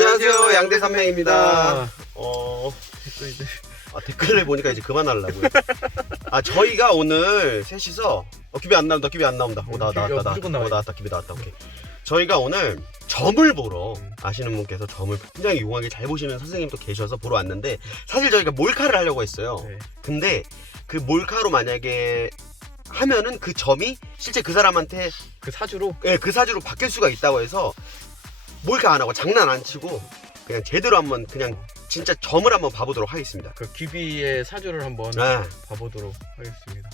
안녕하세요 양대 산맥입니다. 아, 어 댓글들. 아, 댓글을 보니까 이제 그만하려고요. 아 저희가 오늘 셋이서 어 기비 안 나온다 기비 안 나온다. 오 나, 기비, 나왔다 어, 나, 무조건 어. 나왔다 기비 나왔다 오케이. 저희가 오늘 점을 보러 음. 아시는 분께서 점을 굉장히 용하게 잘 보시는 선생님도 계셔서 보러 왔는데 사실 저희가 몰카를 하려고 했어요. 네. 근데 그 몰카로 만약에 하면은 그 점이 실제 그 사람한테 그 사주로 예, 그 사주로 바뀔 수가 있다고 해서 몰카 안 하고 장난 안 치고 그냥 제대로 한번 그냥 진짜 점을 한번 봐보도록 하겠습니다. 그 귀비의 사주를 한번 네. 봐보도록 하겠습니다.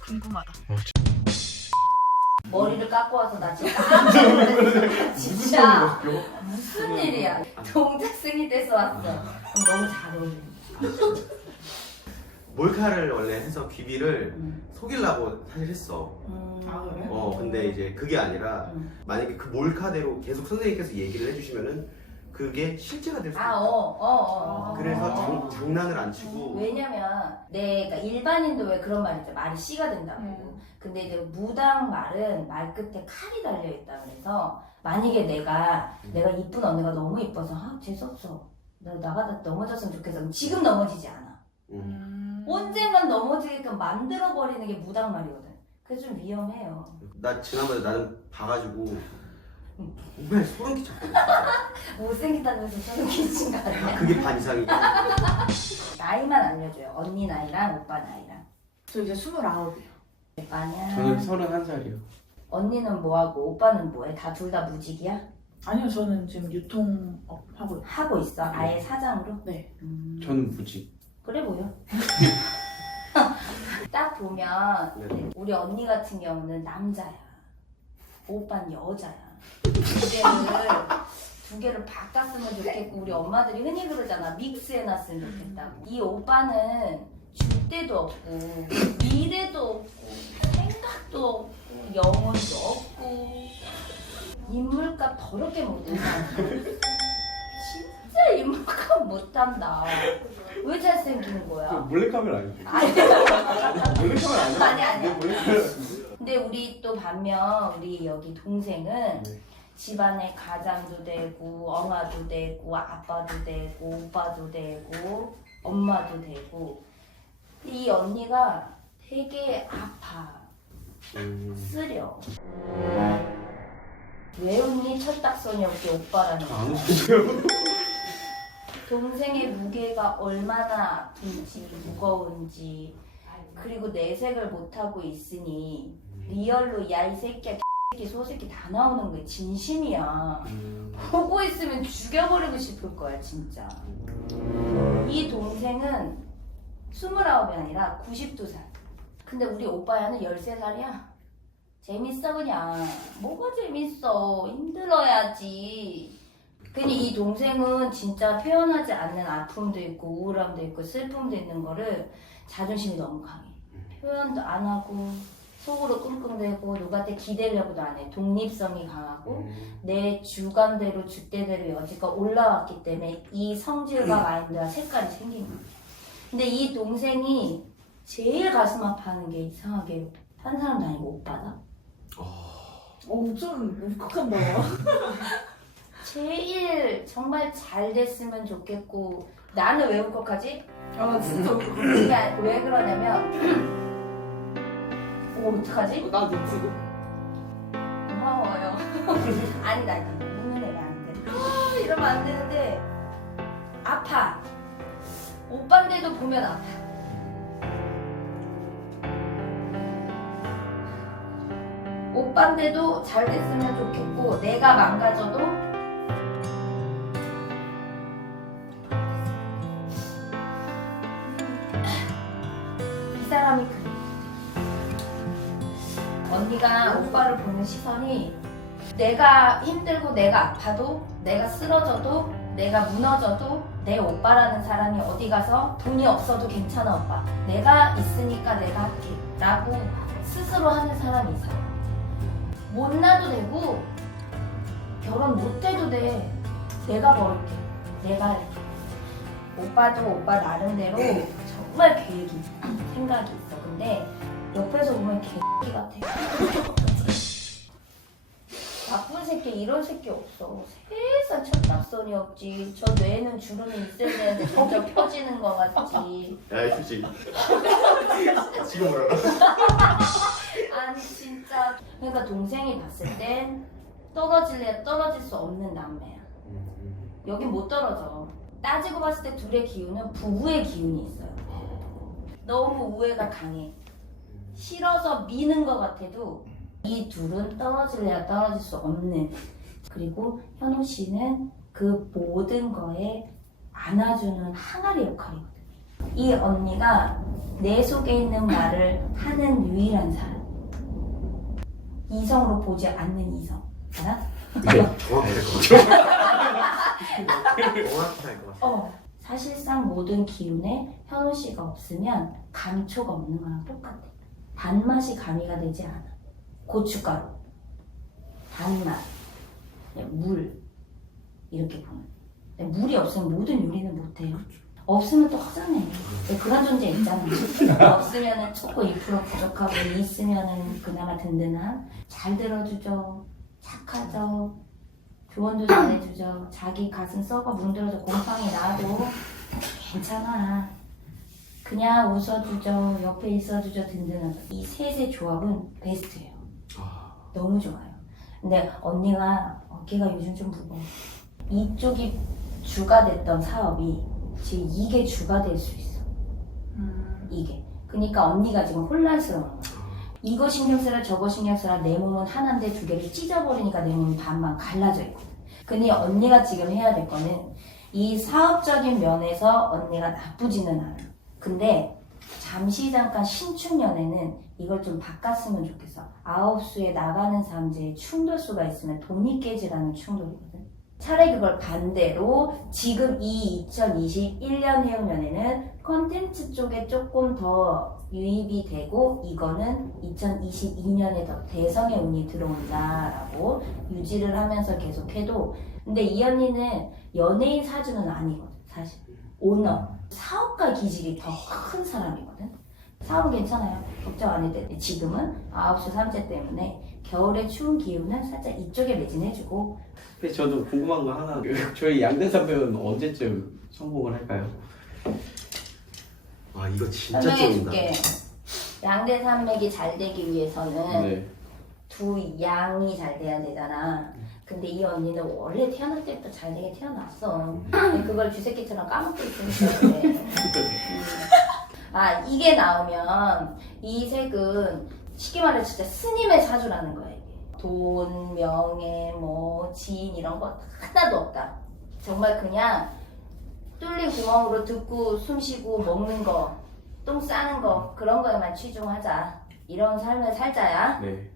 궁금하다. 머리를 깎고 와서 나 진짜 깜짝. 진짜 무슨 일이야. 동작승이 돼서 왔어. 너무 잘 어울린다. 몰카를 원래 해서 귀비를 음. 속이려고 사실 했어. 아, 그래? 어, 근데 이제 그게 아니라 음. 만약에 그 몰카대로 계속 선생님께서 얘기를 해주시면은 그게 실제가 될수 있다. 아, 어, 어, 어. 어. 그래서 장, 장난을 안 치고 왜냐면 내가 일반인도 왜 그런 말 있죠. 말이 씨가 된다고. 음. 근데 이제 무당 말은 말 끝에 칼이 달려 있다 그래서 만약에 내가 내가 이쁜 언니가 너무 이뻐서 아 재수없어. 나 나가다 넘어졌으면 좋겠어. 그럼 지금 넘어지지 않아. 음. 언젠간 넘어지게끔 만들어 버리는 게 무당 말이거든. 그래서 좀 위험해요. 나 지난번에 나는 봐가지고 정말 소름 끼쳤거든. 못생겼다고 해서 소름 끼친 거 아니야? 그게 반 이상이고. 나이만 알려줘요. 언니 나이랑 오빠 나이랑. 저 이제 스물아홉이요. 오빠냐? 저는 서른 한 살이요. 언니는 뭐하고 오빠는 뭐해? 다 둘 다 무직이야? 아니요, 저는 지금 유통업 하고. 하고 있어? 아예 사장으로? 네. 음, 저는 무직. 그래 보여. 딱 보면 네. 우리 언니 같은 경우는 남자야. 오빠는 여자야. 두 개를 두 개를 바꿨으면 좋겠고 우리 엄마들이 흔히 그러잖아. 믹스해놨으면 좋겠다고. 이 오빠는 줄 데도 없고 미래도 없고 생각도 없고 영혼도 없고 인물값 더럽게 못해. 진짜 인물값 못한다. 왜 잘생긴 거야? 몰래카메라 아니지? 아니, 몰래카메라 아니야? 아니, 아니. 네, 몰래카메라. 근데 우리 또 반면 우리 여기 동생은 네. 집안에 가장도 되고 엄마도 되고 아빠도 되고 오빠도 되고 엄마도 되고 이 언니가 되게 아파 음. 쓰려 왜 웃니 철딱선이 없게 오빠라는 안 거야 웃겨요. 동생의 무게가 얼마나 아픈지 무거운지 그리고 내색을 못하고 있으니 리얼로 야 이 새끼야 새끼 소새끼 다 나오는 게 진심이야. 음. 보고 있으면 죽여버리고 싶을 거야 진짜. 이 동생은 29이 아니라 92살. 근데 우리 오빠야는 13살이야. 재밌어 그냥. 뭐가 재밌어? 힘들어야지 근데 이 동생은 진짜 표현하지 않는 아픔도 있고 우울함도 있고 슬픔도 있는 거를 자존심이 너무 강해 표현도 안 하고 속으로 끙끙대고 누구한테 기대려고도 안 해 독립성이 강하고 음. 내 주관대로 주대대로 여지가 올라왔기 때문에 이 성질과 마인드와 색깔이 생긴 거야. 근데 이 동생이 제일 가슴 아파하는 게 이상하게 한 사람도 아니고 오빠다. 어, 좀 울컥한다. 제일 정말 잘 됐으면 좋겠고 나는 왜 울컥하지? 아, 진짜 울컥. 왜 그러냐면 어, 어떡하지? 나도 지금. 고마워요. 아니 나 이거 웃는 애가 아닌데. 아, 이러면 안 되는데 아파. 오빠인데도 보면 아파. 오빠인데도 잘 됐으면 좋겠고 내가 망가져도 이 사람이 그래. 언니가 오빠를 보는 시선이 내가 힘들고 내가 아파도 내가 쓰러져도 내가 무너져도 내 오빠라는 사람이 어디 가서 돈이 없어도 괜찮아 오빠. 내가 있으니까 내가 할게. 라고 스스로 하는 사람이 이상해 못나도 되고 결혼 못해도 돼. 내가 벌을게. 내가 할게. 오빠도 오빠 나름대로 정말 계획이 생각이 있어 근데 옆에서 보면 개X기 같아 나쁜 새끼 이런 새끼 없어. 세상 첫납선이 없지. 저 뇌는 주름이 있어야 되는데 점점 펴지는 거 같지. 야, 이 솔직히. 지금 뭐라 아니 진짜. 그러니까 동생이 봤을 땐 떨어질래 떨어질 수 없는 남매야. 여긴 못 떨어져. 따지고 봤을 때 둘의 기운은 부부의 기운이 있어요. 너무 우애가 강해. 싫어서 미는 것 같아도 이 둘은 떨어질래야 떨어질 수 없는. 그리고 현우 씨는 그 모든 거에 안아주는 항아리 역할이거든요. 이 언니가 내 속에 있는 말을 하는 유일한 사람. 이성으로 보지 않는 이성. 알아? 정확히 될것 같아. 정확히 될것 같아. 어, 사실상 모든 기운에 현우 씨가 없으면 감초가 없는 거랑 똑같아. 단맛이 가미가 되지 않아. 고춧가루, 단맛, 물 이렇게 보면. 물이 없으면 모든 요리는 못해요. 없으면 또 허전해. 왜 그런 존재 있잖아. 없으면은 초코 2% 부족하고 있으면은 그나마 든든한. 잘 들어주죠. 착하죠. 조언도 잘해주죠. 자기 가슴 썩어 문드러져 곰팡이 나도 괜찮아. 그냥 웃어주죠. 옆에 있어주죠. 든든하죠. 이 셋의 조합은 베스트예요. 너무 좋아요. 근데 언니가 어깨가 요즘 좀 무거워. 이쪽이 주가 됐던 사업이 지금 이게 주가 될 수 있어. 음. 이게. 그러니까 언니가 지금 혼란스러운 거야. 이거 신경 쓰라 저거 신경 쓰라 내 몸은 하나인데 두 개를 찢어버리니까 내 몸은 반만 갈라져 있거든. 근데 언니가 지금 해야 될 거는 이 사업적인 면에서 언니가 나쁘지는 않아. 근데 잠시 잠깐 신축년에는 이걸 좀 바꿨으면 좋겠어. 아홉 수에 나가는 삼재에 충돌수가 있으면 돈이 깨지라는 충돌이거든. 차라리 그걸 반대로 지금 이 2021년 해오면에는 컨텐츠 쪽에 조금 더 유입이 되고 이거는 2022년에 더 대성의 운이 들어온다라고 유지를 하면서 계속해도 근데 이 언니는 연예인 사주는 아니거든 사실 오너 사업가 기질이 더 큰 사람이거든 사업은 괜찮아요 걱정 안 해도 돼 지금은 아홉 수 삼재 때문에 겨울의 추운 기운은 살짝 이쪽에 매진해주고 근데 저도 궁금한 거 하나. 저희 양대산 배우는 언제쯤 성공을 할까요? 아 이거 진짜 쫑인다. 설명해줄게 양대 산맥이 잘 되기 위해서는 네. 두 양이 잘 돼야 되잖아. 근데 이 언니는 원래 태어날 때부터 잘 되게 태어났어. 근데 그걸 쥐새끼처럼 까먹고 있으니까 그래. 음. 아 이게 나오면 이 색은 쉽게 말해 진짜 스님의 사주라는 거야 이게. 돈, 명예, 뭐 지인 이런 거 하나도 없다. 정말 그냥 뚫린 구멍으로 듣고 숨 쉬고 먹는 거, 똥 싸는 거 그런 거에만 치중하자. 이런 삶을 살자야. 네.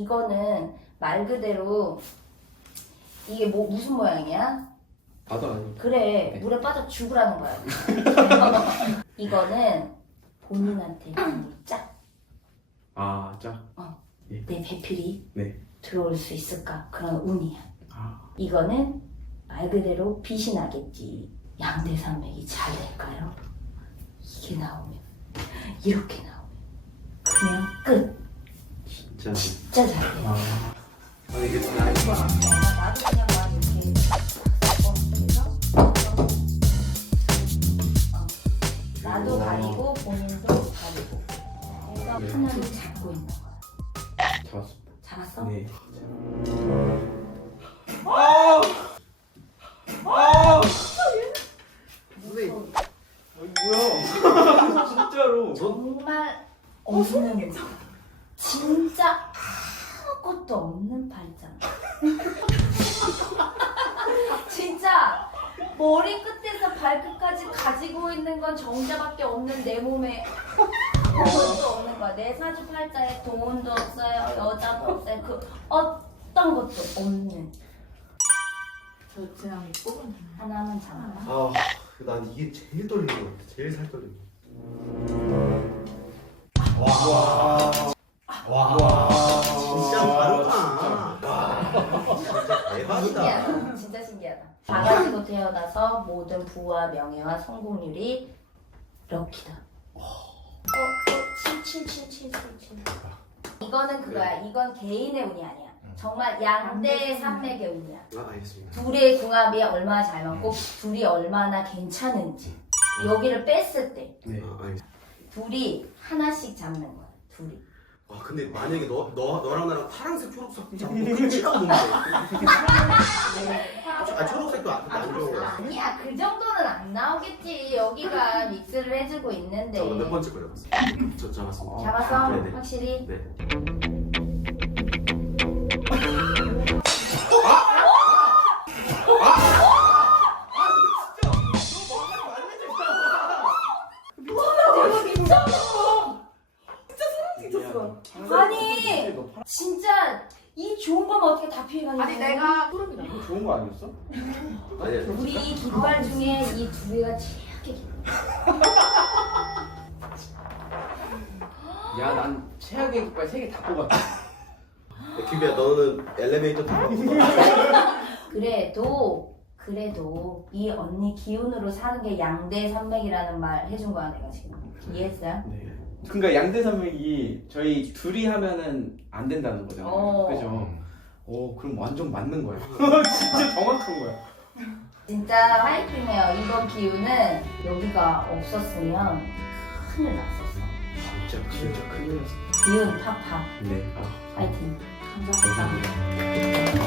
이거는 말 그대로 이게 뭐 무슨 모양이야? 바다 아니. 그래 물에 빠져 죽으라는 거야. 이거는 본인한테 짝 내 아, 짜. 배필이 네. 들어올 수 있을까 그런 운이야. 아. 이거는 말 그대로 빛이 나겠지. 양대산맥이 잘 될까요? 이게 나오면 이렇게 나오면 그냥 끝. 진짜. 진짜 잘 돼. 아. 아 이게. 나도 그냥 막 이렇게 어, 그래서 어, 나도 가리고 본인도 가리고 그래서 네. 하나를 잡고 있는 거야 잡았습니다. 잡았어? 네. 아무것도 없는 팔짱 진짜 머리 끝에서 발끝까지 가지고 있는 건 정자밖에 없는 내 몸에 아무것도 없는 거야 내 사주 팔자에 돈도 없어요 여자도 없어요 그 어떤 것도 없는 저 그냥 뽑은 하나만 잡아봐 아, 난 이게 제일 떨리는 것 같아. 제일 살 떨리는 거. 와. 와. 신기하다. 진짜 신기하다. 바가지고 태어나서 모든 부와 명예와 성공률이 럭키다. 어, 어, 7, 7, 7, 7, 7, 7. 이거는 그거야. 이건 개인의 운이 아니야. 정말 양대 산맥의 운이야. 아 알겠습니다. 둘의 궁합이 얼마나 잘 맞고 둘이 얼마나 괜찮은지 여기를 뺐을 때 네. 아 알겠습니다. 둘이 하나씩 잡는 거야. 둘이. 와 근데 만약에 너, 너 너랑 나랑 파란색 초록색 잡고 보면 돼. 아 초록색도 안, 안 좋은 거야. 아니야 그 정도는 안 나오겠지. 여기가 믹스를 해주고 있는데. 저몇 어, 번째 걸려봤어? 저 잡았습니다. 잡았어? 네 네. 확실히? 네. 아니 진짜 이 좋은 거만 어떻게 다 피해가냐? 아니 내가 소름이 나. 이거 좋은 거 아니었어? 아니야. 우리 깃발 중에 이 두 개가 최악의 깃발. 야, 난 최악의 깃발 3개 다 뽑았다. 김비야 너는 엘리베이터 타고 그래도 그래도 이 언니 기운으로 사는 게 양대 산맥이라는 말 해준 거야 내가 지금 이해했어요? 네. 그러니까 양대 산맥이 저희 둘이 하면은 안 된다는 거잖아요. 어. 그죠? 오, 그럼 완전 맞는 거야. 진짜 정확한 거야. 진짜 화이팅해요 이번 기운은 여기가 없었으면 큰일 났었어 진짜 진짜 큰일 났어. 기운 팍팍 네. 아, 화이팅 감사합니다.